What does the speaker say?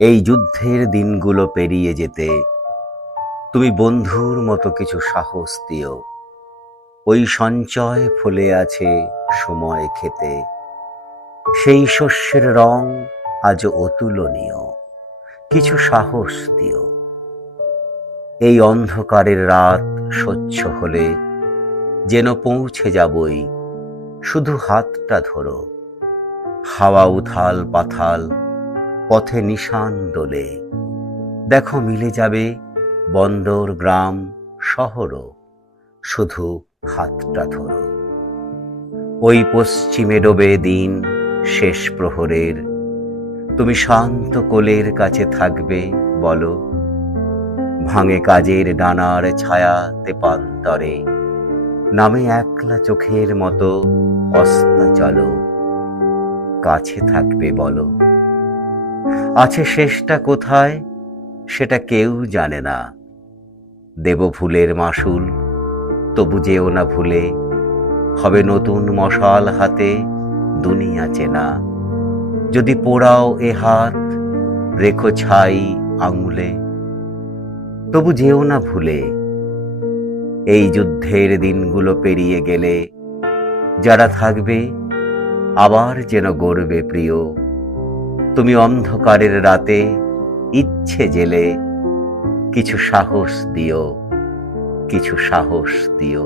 এই যুদ্ধের দিনগুলো পেরিয়ে যেতে তুমি বন্ধুর মতো কিছু সাহস দিও। ওই সঞ্চয় ফলে আছে সময় খেতে, সেই শস্যের রং আজ অতুলনীয়। কিছু সাহস দিও। এই অন্ধকারের রাত স্বচ্ছ হলে যেন পৌঁছে যাবই, শুধু হাতটা ধরো। হাওয়া উথাল পাথাল, পথে নিশান দোলে, দেখো মিলে যাবে বন্দর গ্রাম শহরও, শুধু হাতটা ধরো। ওই পশ্চিমে ডোবে দিন শেষ প্রহরের, তুমি শান্ত কোলের কাছে থাকবে বলো। ভাঙে কাজের ডানার ছায়া তেপান্তরে, নামে একলা চোখের মতো অস্তা চলো, কাছে থাকবে বলো। আছে শেষটা কোথায় সেটা কেউ জানে না, দেব ভুলের মাসুল তবু যেও না ভুলে। হবে নতুন মশাল হাতে দুনিয়া চেনা, যদি পোড়াও এ হাত রেখো ছাই আঙুলে, তবু যেও না ভুলে। এই যুদ্ধের দিনগুলো পেরিয়ে গেলে যারা থাকবে আবার যেন গড়বে প্রিয়। তুমি অন্ধকারের রাতে ইচ্ছে জেলে কিছু সাহস দিও, কিছু সাহস দিও।